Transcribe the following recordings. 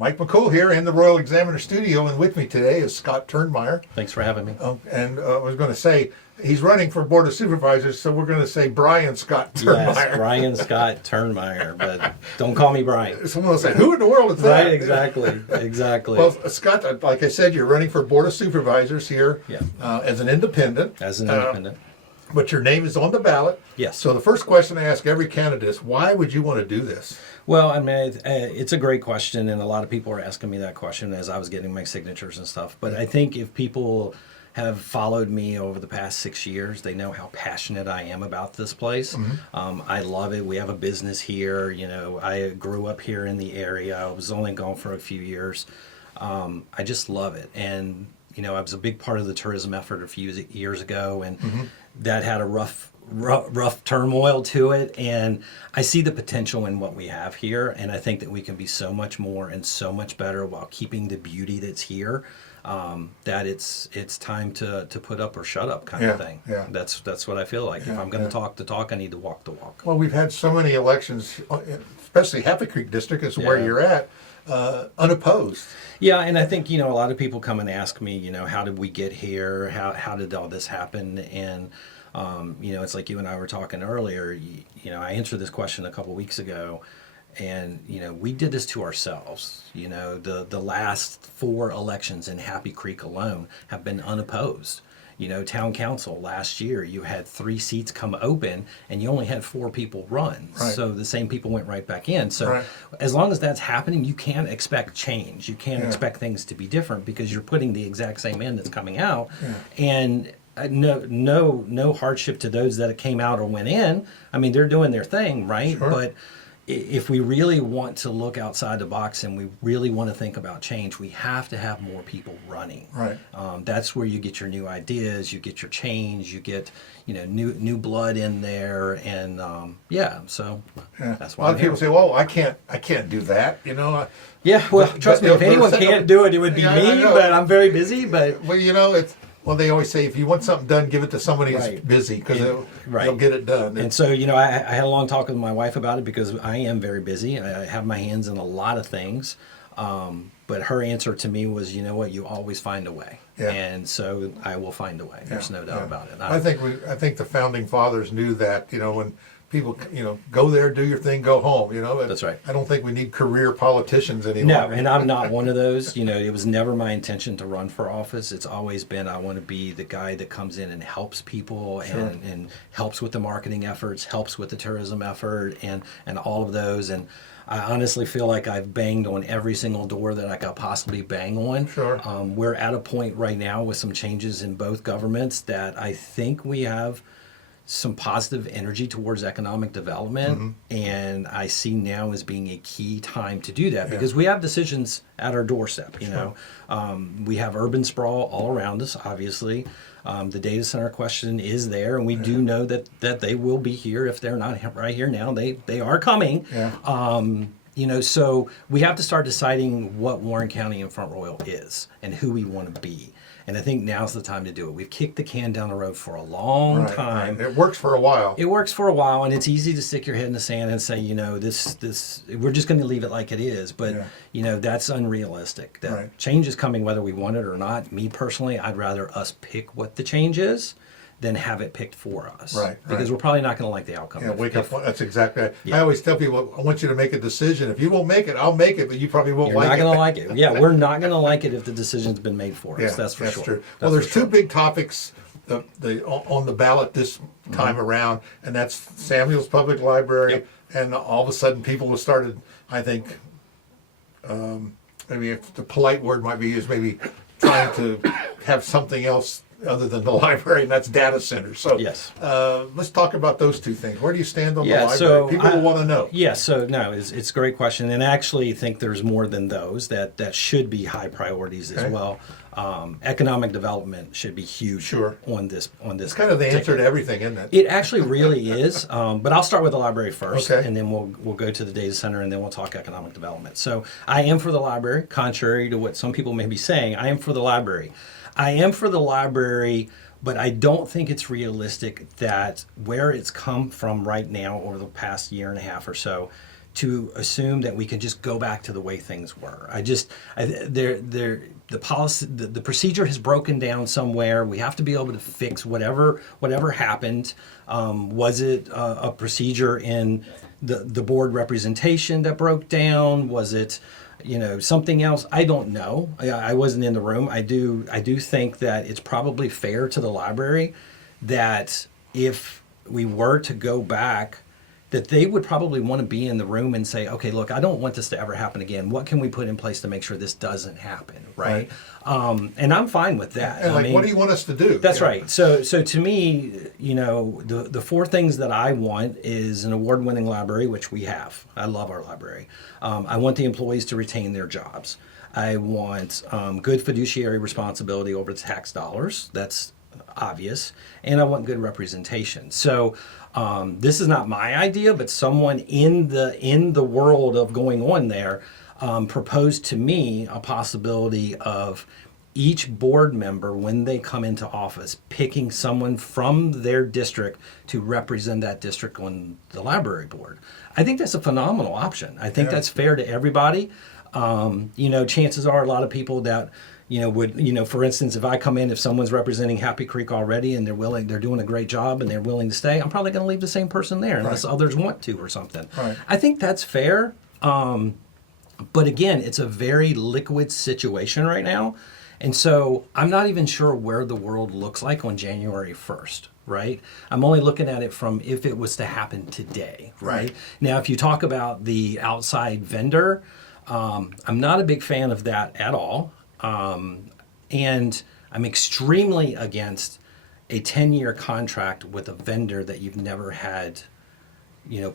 Mike McCool here in the Royal Examiner Studio, and with me today is Scott Turnmeyer. Thanks for having me. And I was going to say, he's running for Board of Supervisors, so we're going to say Brian Scott Turnmeyer. Yes, Brian Scott Turnmeyer, but don't call me Brian. Someone will say, who in the world is that? Right, exactly. Well, Scott, like I said, you're running for Board of Supervisors here as an independent. But your name is on the ballot. Yes. So the first question I ask every candidate is, why would you want to do this? Well, I mean, it's a great question, and a lot of people are asking me that question as I was getting my signatures and stuff. But I think if people have followed me over the past 6 years, they know how passionate I am about this place. Mm-hmm. I love it. We have a business here. You know, I grew up here in the area. I was only gone for a few years. I just love it. And, you know, I was a big part of the tourism effort a few years ago, and that had a rough turmoil to it, and I see the potential in what we have here, and I think that we can be so much more and so much better while keeping the beauty that's here. That it's time to put up or shut up kind of thing. Yeah. That's what I feel like. If I'm going to talk the talk, I need to walk the walk. Well, we've had so many elections, especially Happy Creek District is where you're at, unopposed. Yeah, and I think, you know, a lot of people come and ask me, you know, how did we get here? How did all this happen? And you know, it's like you and I were talking earlier. You know, I answered this question a couple weeks ago, and you know, we did this to ourselves. You know, the last 4 elections in Happy Creek alone have been unopposed. You know, town council last year, you had 3 seats come open, and you only had 4 people run. Right. So the same people went right back in. So as long as that's happening, you can't expect change. You can't expect things to be different because you're putting the exact same in that's coming out, and no hardship to those that came out or went in. I mean, they're doing their thing, right? Sure. But if we really want to look outside the box and we really want to think about change, we have to have more people running. Right. That's where you get your new ideas, you get your change, you get, you know, new blood in there, and so that's why. A lot of people say, "Well, I can't do that," you know. Trust me, if anyone can't do it, it would be me. But I'm very busy. But well, you know, well, they always say, if you want something done, give it to somebody who's busy, because they'll get it done. And so, you know, I had a long talk with my wife about it because I am very busy. I have my hands in a lot of things. But her answer to me was, you know what, you always find a way. Yeah. And so I will find a way. There's no doubt about it. I think the founding fathers knew that, you know, when people, you know, go there, do your thing, go home, you know. That's right. I don't think we need career politicians anymore. No, and I'm not one of those. You know, it was never my intention to run for office. It's always been, I want to be the guy that comes in and helps people and helps with the marketing efforts, helps with the tourism effort and all of those. And I honestly feel like I've banged on every single door that I could possibly bang on. Sure. We're at a point right now with some changes in both governments that I think we have some positive energy towards economic development, and I see now as being a key time to do that because we have decisions at our doorstep. You know, we have urban sprawl all around us. Obviously, the data center question is there, and we do know that they will be here if they're not right here now. They are coming. Yeah. You know, so we have to start deciding what Warren County and Front Royal is and who we want to be. And I think now's the time to do it. We've kicked the can down the road for a long time. It works for a while. It works for a while, and it's easy to stick your head in the sand and say, you know, this we're just going to leave it like it is. But, you know, that's unrealistic. That change is coming whether we want it or not. Me personally, I'd rather us pick what the change is than have it picked for us. Because we're probably not going to like the outcome. Yeah, that's exactly right. I always tell people, I want you to make a decision. If you won't make it, I'll make it, but you probably won't like it. You're not going to like it. Yeah, we're not going to like it if the decision's been made for us. That's for sure. True. Well, there's 2 big topics on the ballot this time around, and that's Samuel's Public Library, and all of a sudden people have started, I think, maybe if the polite word might be used, maybe trying to have something else other than the library, and that's data centers. So let's talk about those 2 things. Where do you stand on the library? So people will want to know. It's a great question, and I actually think there's more than those that should be high priorities as well. Economic development should be huge on this. It's kind of the answer to everything, isn't it? It actually really is. But I'll start with the library first, and then we'll go to the data center, and then we'll talk economic development. So I am for the library, contrary to what some people may be saying. I am for the library. But I don't think it's realistic that where it's come from right now over the past year and a half or so to assume that we can just go back to the way things were. The policy, the procedure has broken down somewhere. We have to be able to fix whatever happened. Was it a procedure in the board representation that broke down? Was it, something else? I don't know. I wasn't in the room. I do think that it's probably fair to the library that if we were to go back, that they would probably want to be in the room and say, okay, look, I don't want this to ever happen again. What can we put in place to make sure this doesn't happen, right? And I'm fine with that. And what do you want us to do? That's right. So to me, the four things that I want is an award-winning library, which we have. I love our library. I want the employees to retain their jobs. I want good fiduciary responsibility over the tax dollars. That's obvious. And I want good representation. So this is not my idea, but someone in the world of going on there proposed to me a possibility of each board member, when they come into office, picking someone from their district to represent that district on the library board. I think that's a phenomenal option. I think that's fair to everybody. Chances are a lot of people that for instance, if I come in, if someone's representing Happy Creek already and they're doing a great job and they're willing to stay, I'm probably going to leave the same person there unless others want to or something. Right. I think that's fair. But again, it's a very liquid situation right now. And so I'm not even sure where the world looks like on January 1st. Right? I'm only looking at it from if it was to happen today. Right? Now, if you talk about the outside vendor, I'm not a big fan of that at all. And I'm extremely against a 10-year contract with a vendor that you've never had,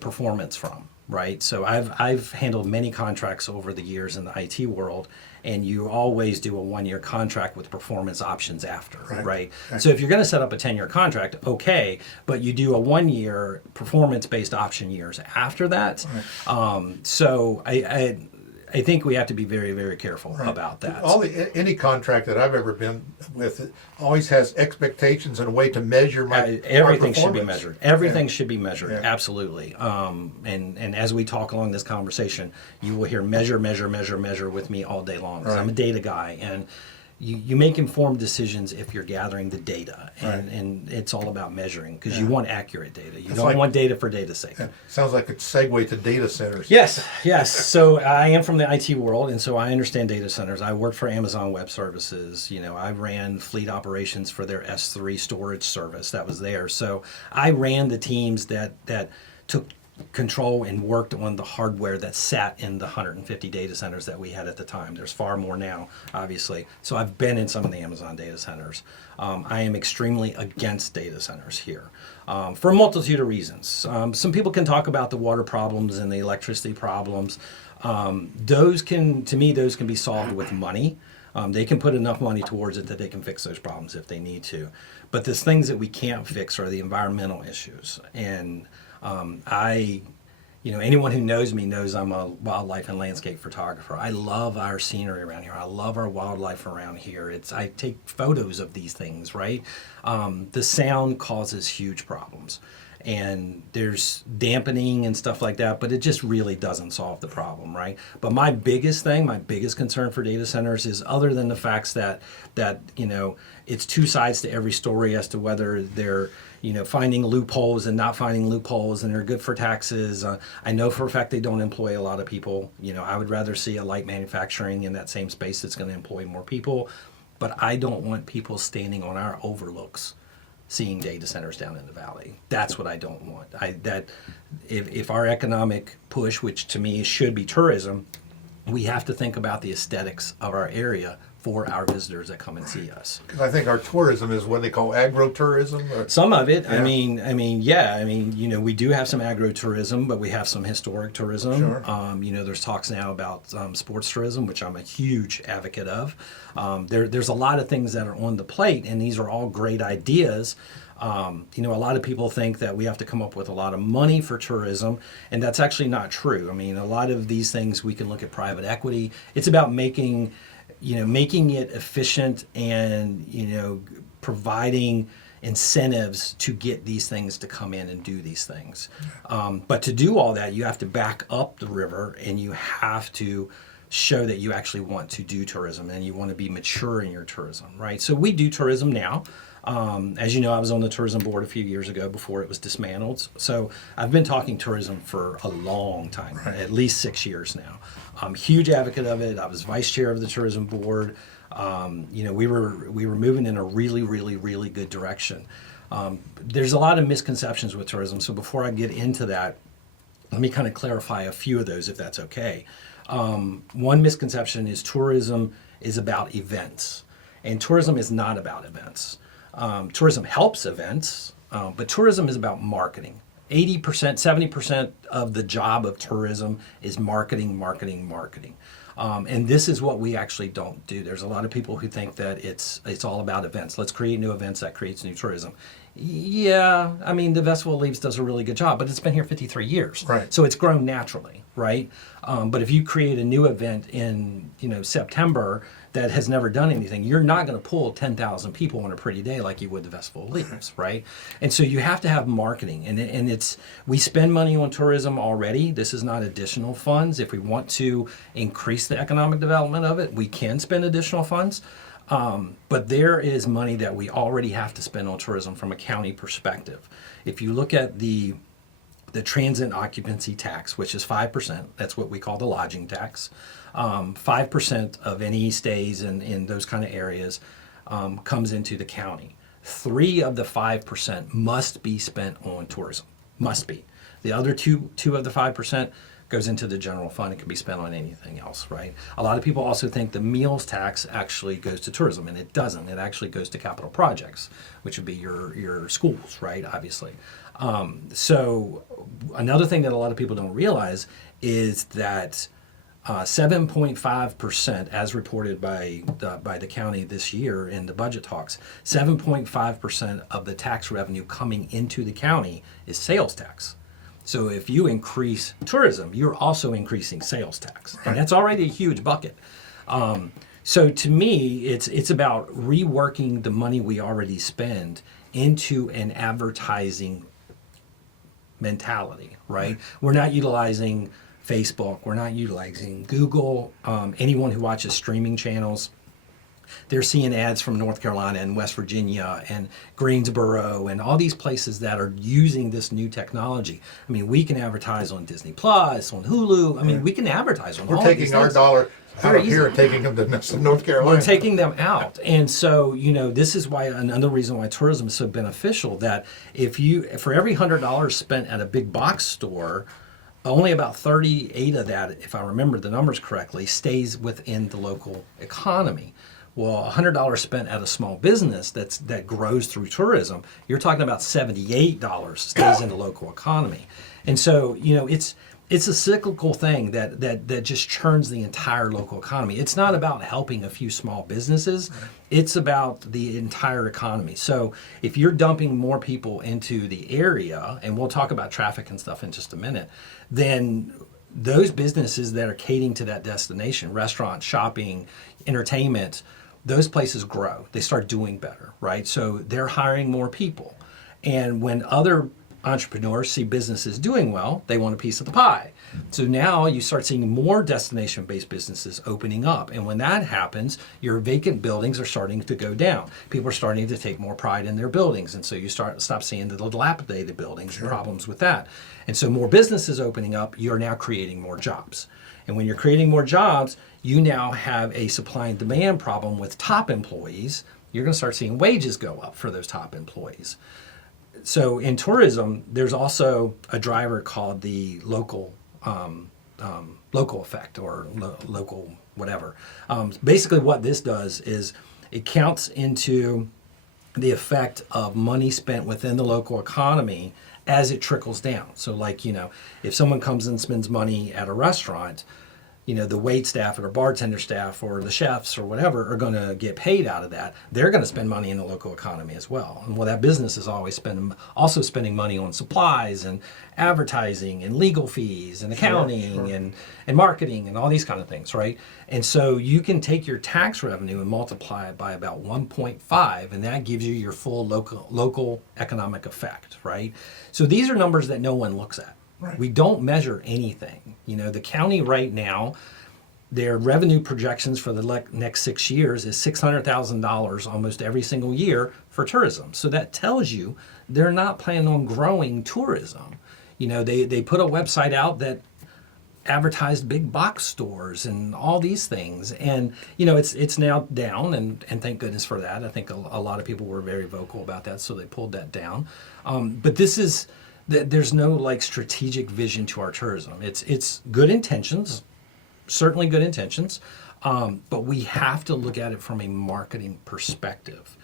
performance from, right? So I've handled many contracts over the years in the IT world, and you always do a 1-year contract with performance options after, right? So if you're going to set up a 10-year contract, okay, but you do a 1-year performance-based option years after that. So I think we have to be very, very careful about that. Any contract that I've ever been with always has expectations and a way to measure everything should be measured. Everything should be measured. Absolutely. And as we talk along this conversation, you will hear measure with me all day long because I'm a data guy, and you make informed decisions if you're gathering the data, and it's all about measuring because you want accurate data. You don't want data for data's sake. Sounds like it's segue to data centers. Yes. So I am from the IT world, and so I understand data centers. I worked for Amazon Web Services. I ran fleet operations for their S3 storage service that was there. So I ran the teams that took control and worked on the hardware that sat in the 150 data centers that we had at the time. There's far more now, obviously. So I've been in some of the Amazon data centers. I am extremly against data centers here for a multitude of reasons. Some people can talk about the water problems and the electricity problems. Those can be solved with money. They can put enough money towards it that they can fix those problems if they need to. But the things that we can't fix are the environmental issues. And anyone who knows me knows I'm a wildlife and landscape photographer. I love our scenery around here. I love our wildlife around here. I take photos of these things, right? The sound causes huge problems. And there's dampening and stuff like that, but it just really doesn't solve the problem, right? But my biggest concern for data centers is, other than the facts that it's two sides to every story as to whether they're finding loopholes and not finding loopholes, and they're good for taxes. I know for a fact they don't employ a lot of people. I would rather see a light manufacturing in that same space that's going to employ more people. But I don't want people standing on our overlooks seeing data centers down in the valley. That's what I don't want. If our economic push, which to me should be tourism, we have to think about the aesthetics of our area for our visitors that come and see us. Because I think our tourism is what they call agro-tourism. Some of it. Yeah. We do have some agro-tourism, but we have some historic tourism. Sure. There's talks now about sports tourism, which I'm a huge advocate of. There's a lot of things that are on the plate, and these are all great ideas. A lot of people think that we have to come up with a lot of money for tourism, and that's actually not true. A lot of these things, we can look at private equity. It's about making it efficient and, providing incentives to get these things to come in and do these things. But to do all that, you have to back up the river, and you have to show that you actually want to do tourism and you want to be mature in your tourism, right? So we do tourism now. As you know, I was on the tourism board a few years ago before it was dismantled. So I've been talking tourism for a long time, right. At least 6 years now. I'm a huge advocate of it. I was vice chair of the tourism board. We were moving in a really, really, really good direction. There's a lot of misconceptions with tourism. So before I get into that, let me kind of clarify a few of those, if that's okay. One misconception is tourism is about events, and tourism is not about events. Tourism helps events, but tourism is about marketing. 80%, 70% of the job of tourism is marketing. And this is what we actually don't do. There's a lot of people who think that it's all about events. Let's create new events, that creates new tourism. Yeah, I mean, the Festival of Leaves does a really good job, but it's been here 53 years. Right. So it's grown naturally, right? But if you create a new event in, September that has never done anything, you're not going to pull 10,000 people on a pretty day like you would the Festival of Leaves, right? And so you have to have marketing, and we spend money on tourism already. This is not additional funds. If we want to increase the economic development of it, we can spend additional funds. But there is money that we already have to spend on tourism from a county perspective. If you look at the transient occupancy tax, which is 5%, that's what we call the lodging tax. 5% of any stays in those kind of areas comes into the county. 3 of the 5% must be spent on tourism, must be. The other two of the 5% goes into the general fund. It can be spent on anything else, right? A lot of people also think the meals tax actually goes to tourism, and it doesn't. It actually goes to capital projects, which would be your schools, right, obviously. So another thing that a lot of people don't realize is that 7.5%, as reported by the county this year in the budget talks, 7.5% of the tax revenue coming into the county is sales tax. So if you increase tourism, you're also increasing sales tax, and that's already a huge bucket. So to me, it's about reworking the money we already spend into an advertising mentality, right? We're not utilizing Facebook, we're not utilizing Google. Anyone who watches streaming channels, they're seeing ads from North Carolina and West Virginia and Greensboro and all these places that are using this new technology. I mean, we can advertise on Disney Plus, on Hulu. I mean, we can advertise on all these things. We're taking our dollar out of here and taking them to North Carolina. We're taking them out. And so, this is why another reason why tourism is so beneficial, that for every $100 spent at a big box store, only about 38 of that, if I remember the numbers correctly, stays within the local economy. Well, $100 spent at a small business that grows through tourism, you're talking about $78 stays in the local economy. And so, it's a cyclical thing that just churns the entire local economy. It's not about helping a few small businesses. It's about the entire economy. So if you're dumping more people into the area, and we'll talk about traffic and stuff in just a minute, then those businesses that are catering to that destination, restaurants, shopping, entertainment, those places grow. They start doing better, right? So they're hiring more people. And when other entrepreneurs see businesses doing well, they want a piece of the pie. So now you start seeing more destination-based businesses opening up. And when that happens, your vacant buildings are starting to go down. People are starting to take more pride in their buildings. And so you stop seeing the dilapidated buildings and problems with that. And so more businesses opening up, you're now creating more jobs. And when you're creating more jobs, you now have a supply and demand problem with top employees. You're going to start seeing wages go up for those top employees. So in tourism, there's also a driver called the local effect, or local whatever. Basically what this does is it counts into the effect of money spent within the local economy as it trickles down. So if someone comes and spends money at a restaurant, the wait staff or bartender staff or the chefs or whatever are going to get paid out of that. They're going to spend money in the local economy as well. And well, that business is always also spending money on supplies and advertising and legal fees and accounting and marketing and all these kind of things, right? And so you can take your tax revenue and multiply it by about 1.5, and that gives you your full local economic effect, right? So these are numbers that no one looks at. Right. We don't measure anything. The county right now, their revenue projections for the next 6 years is $600,000 almost every single year for tourism. So that tells you they're not planning on growing tourism. They put a website out that advertised big box stores and all these things, and it's now down, and thank goodness for that. I think a lot of people were very vocal about that, so they pulled that down. But there's no strategic vision to our tourism. It's good intentions, certainly good intentions, but we have to look at it from a marketing perspective.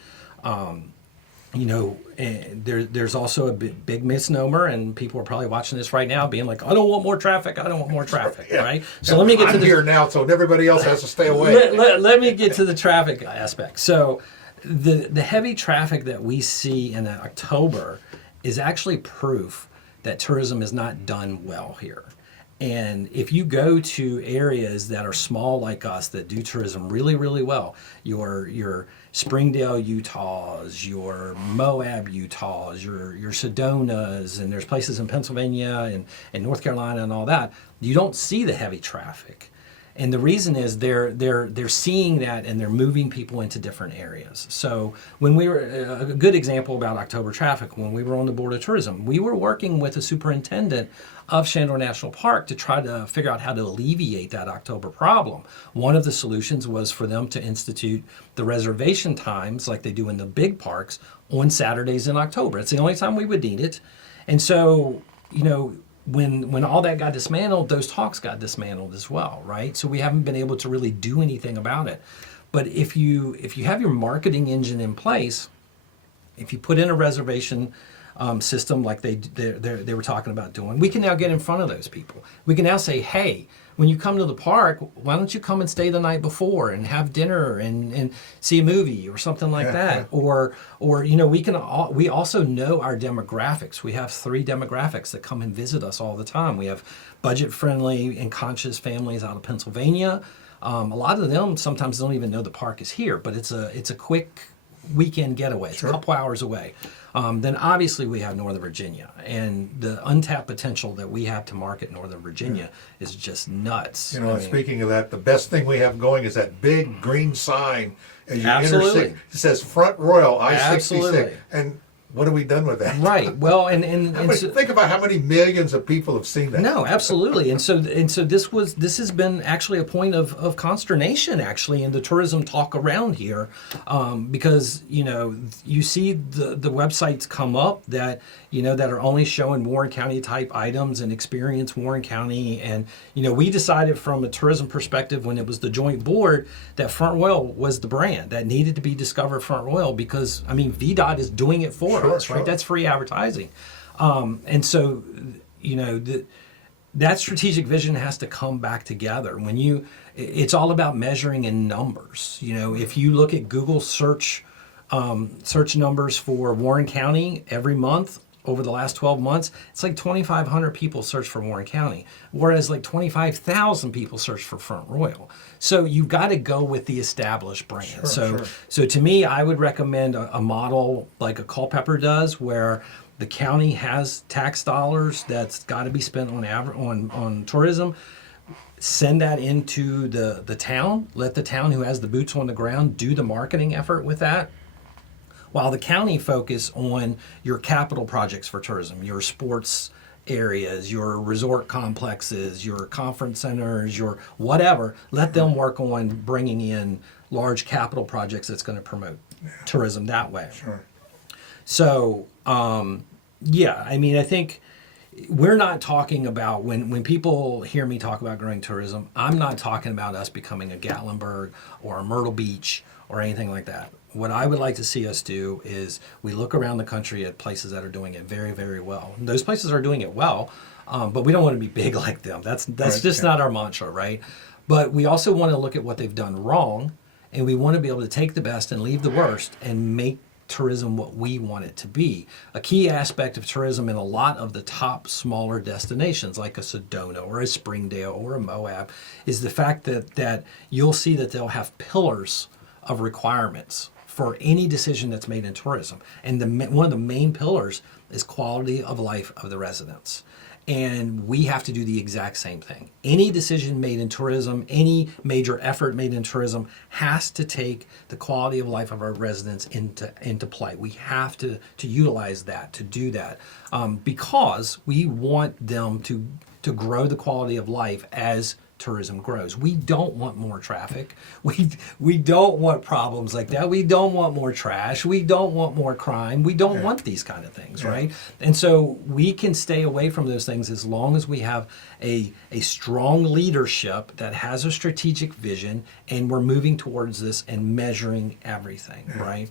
There's also a big misnomer, and people are probably watching this right now being like, I don't want more traffic, Yeah. right? So let me get I'm to here now, so everybody else has to stay away. let me get to the traffic aspect. So the heavy traffic that we see in October is actually proof that tourism is not done well here. And if you go to areas that are small like us that do tourism really, really well, your Springdale, Utahs, your Moab, Utahs, your Sedonas, and there's places in Pennsylvania and North Carolina and all that, you don't see the heavy traffic. And the reason is they're seeing that, and they're moving people into different areas. So when we were, a good example about October traffic, when we were on the Board of Tourism, we were working with the superintendent of Shenandoah National Park to try to figure out how to alleviate that October problem. One of the solutions was for them to institute the reservation times like they do in the big parks on Saturdays in October. It's the only time we would need it. And so, when all that got dismantled, those talks got dismantled as well, right? So we haven't been able to really do anything about it. But if you have your marketing engine in place, if you put in a reservation system like they were talking about doing, we can now get in front of those people. We can now say, hey, when you come to the park, why don't you come and stay the night before and have dinner and see a movie or something like that? Or we also know our demographics. We have 3 demographics that come and visit us all the time. We have budget-friendly and conscious families out of Pennsylvania. A lot of them sometimes don't even know the park is here, but it's a quick weekend getaway. It's a couple hours away. Then obviously we have Northern Virginia, and the untapped potential that we have to market Northern Virginia is just nuts. Speaking of that, the best thing we have going is that big green sign as you Absolutely. intersect. It says Front Royal I-66. Absolutely. And what have we done with that? Right. Well, and so, think about how many millions of people have seen that. no, absolutely. And so this has been actually a point of consternation actually in the tourism talk around here, because you see the websites come up that that are only showing Warren County type items and experience Warren County, and we decided from a tourism perspective when it was the joint board that Front Royal was the brand that needed to be discovered. Front Royal, because VDOT is doing it for us, right? That's free advertising. And so, that strategic vision has to come back together. It's all about measuring in numbers. If you look at Google search numbers for Warren County every month over the last 12 months, it's like 2,500 people search for Warren County, whereas like 25,000 people search for Front Royal. So you've got to go with the established brand. So to me, I would recommend a model like a Culpeper does, where the county has tax dollars that's got to be spent on tourism. Send that into the town. Let the town who has the boots on the ground do the marketing effort with that, while the county focus on your capital projects for tourism, your sports areas, your resort complexes, your conference centers, your whatever. Let them work on bringing in large capital projects that's going to promote tourism that way. Sure. So, I think we're not talking about, when people hear me talk about growing tourism, I'm not talking about us becoming a Gatlinburg or a Myrtle Beach or anything like that. What I would like to see us do is we look around the country at places that are doing it very, very well. And those places are doing it well, but we don't want to be big like them. That's just not our mantra, right? But we also want to look at what they've done wrong, and we want to be able to take the best and leave the worst and make tourism what we want it to be. A key aspect of tourism in a lot of the top smaller destinations like a Sedona or a Springdale or a Moab is the fact that you'll see that they'll have pillars of requirements for any decision that's made in tourism. And one of the main pillars is quality of life of the residents. And we have to do the exact same thing. Any decision made in tourism, any major effort made in tourism has to take the quality of life of our residents into play. We have to utilize that, to do that, because we want them to grow the quality of life as tourism grows. We don't want more traffic. We don't want problems like that. We don't want more trash. We don't want more crime. We don't want these kind of things, right? And so we can stay away from those things as long as we have a strong leadership that has a strategic vision and we're moving towards this and measuring everything, right?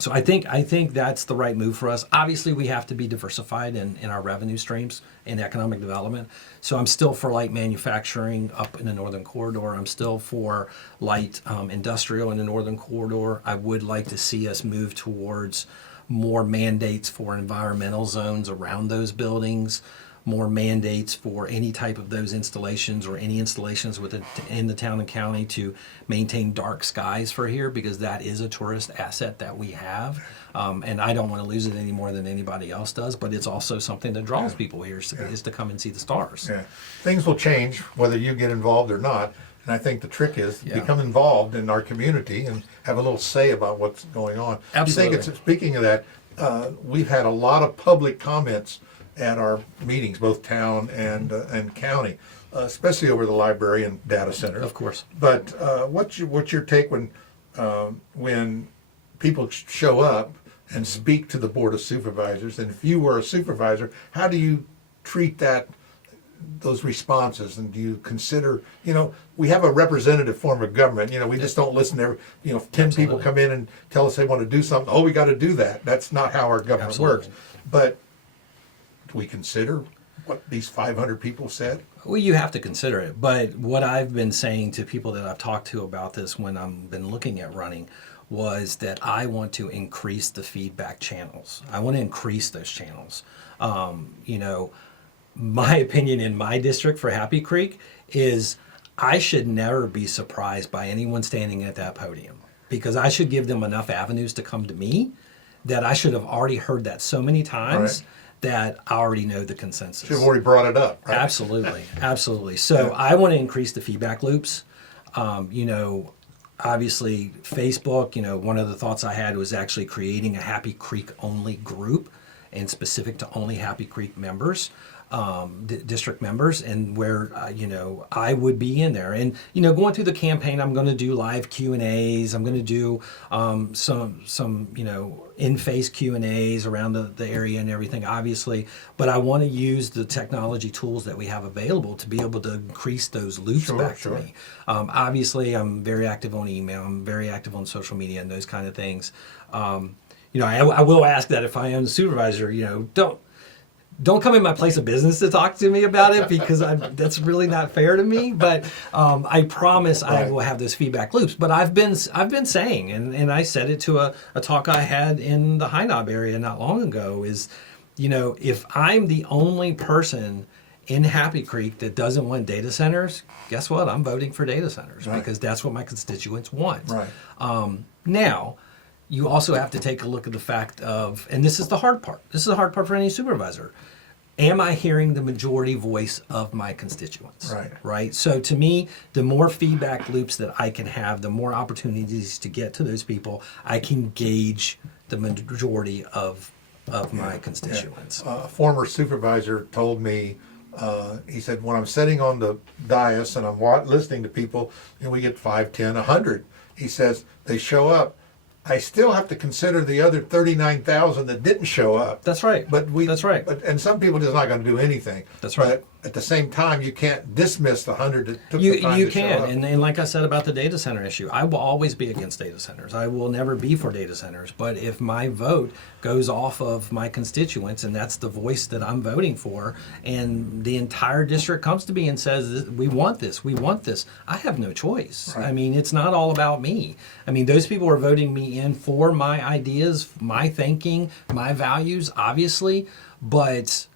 So I think that's the right move for us. Obviously, we have to be diversified in our revenue streams in economic development. So I'm still for light manufacturing up in the Northern Corridor. I'm still for light industrial in the Northern Corridor. I would like to see us move towards more mandates for environmental zones around those buildings, more mandates for any type of those installations or any installations in the town and county to maintain dark skies for here, because that is a tourist asset that we have. And I don't want to lose it any more than anybody else does, but it's also something that draws people here is to come and see the stars. Yeah. Things will change whether you get involved or not. And I think the trick is become involved in our community and have a little say about what's going on. Absolutely. You think speaking of that, we've had a lot of public comments at our meetings, both town and county, especially over the library and data center. Of course. But what's your take when people show up and speak to the Board of Supervisors? And if you were a supervisor, how do you treat those responses? And do you consider, we have a representative form of government. We just don't listen to 10 people come in and tell us they want to do something. Oh, we got to do that. That's not how our government works. But we consider what these 500 people said? Well, you have to consider it. But what I've been saying to people that I've talked to about this when I've been looking at running was that I want to increase the feedback channels. I want to increase those channels. My opinion in my district for Happy Creek is I should never be surprised by anyone standing at that podium, because I should give them enough avenues to come to me that I should have already heard that so many times. Right. That I already know the consensus. You've already brought it up, right? Absolutely. So I want to increase the feedback loops. Obviously Facebook, one of the thoughts I had was actually creating a Happy Creek only group and specific to only Happy Creek members, district members, and where, I would be in there. And, going through the campaign, I'm going to do live Q&As. I'm going to do some in-face Q&As around the area and everything, obviously. But I want to use the technology tools that we have available to be able to increase those loops back to me. Obviously, I'm very active on email. I'm very active on social media and those kind of things. I will ask that if I am the supervisor, don't come in my place of business to talk to me about it, because that's really not fair to me. But I promise I will have those feedback loops. But I've been saying, and I said it to a talk I had in the High Knob area not long ago, is, if I'm the only person in Happy Creek that doesn't want data centers, guess what? I'm voting for data centers because that's what my constituents want. Right. Now, you also have to take a look at the fact of, and this is the hard part. This is the hard part for any supervisor. Am I hearing the majority voice of my constituents? Right. So to me, the more feedback loops that I can have, the more opportunities to get to those people, I can gauge the majority of my constituents. A former supervisor told me, he said, when I'm sitting on the dais and I'm listening to people, we get 5, 10, 100. He says, they show up. I still have to consider the other 39,000 that didn't show up. That's right. But that's right. And some people just not going to do anything. That's right. at the same time, you can't dismiss the 100 that took the time You to show can, up. and like I said about the data center issue, I will always be against data centers. I will never be for data centers. But if my vote goes off of my constituents, and that's the voice that I'm voting for, and the entire district comes to me and says, "We want this, we want this," I have no choice. Right. I mean, it's not all about me. I mean, those people are voting me in for my ideas, my thinking, my values, obviously, but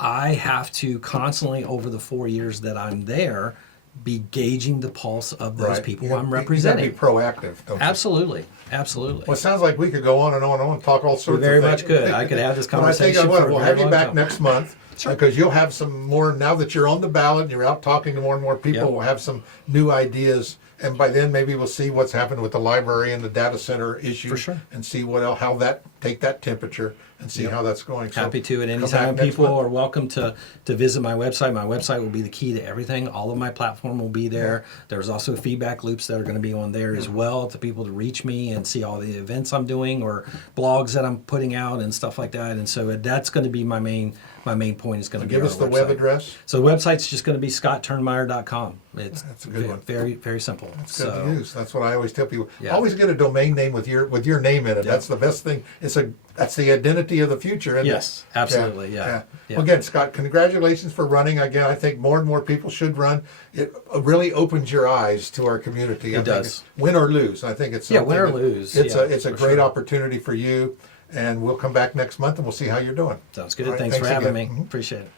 I have to constantly, over the 4 years that I'm there, be gauging the pulse of those people I'm representing. You got to be proactive, don't you? Absolutely, absolutely. Well, it sounds like we could go on and on and on, talk all sorts Very of things. much could. I could have this But I think conversation for a we'll very have you long back time. next month. Sure. Because you'll have some more, now that you're on the ballot and you're out talking to more and more people, Yep. we'll have some new ideas. And by then, maybe we'll see what's happened with the library and the data center issue. For sure. And see what else, take that temperature and see how that's going. So Happy to at any come back time. next People month. are welcome to visit my website. My website will be the key to everything. All of my platform will be there. There's also feedback loops that are going to be on there as well to people to reach me and see all the events I'm doing or blogs that I'm putting out and stuff like that. And so that's going to be my main point is going to be Give our us the website. web address. So the website's just going to be scottturnmeyer.com. That's a good one. Very, very simple. It's good to use. That's what I always tell people. Yeah. Always get a domain name with your name in it. Yeah. That's the best thing. That's the identity of the future. Isn't Yes, it? absolutely, yeah. Well, again, Scott, congratulations for running. Again, I think more and more people should run. It really opens your eyes to our community. It does. Win or lose. I think it's Yeah, something win or that- lose. It's Yeah, a for great sure. opportunity for you. And we'll come back next month and we'll see how you're doing. Sounds good. All right, Thanks for having again. me. Appreciate it.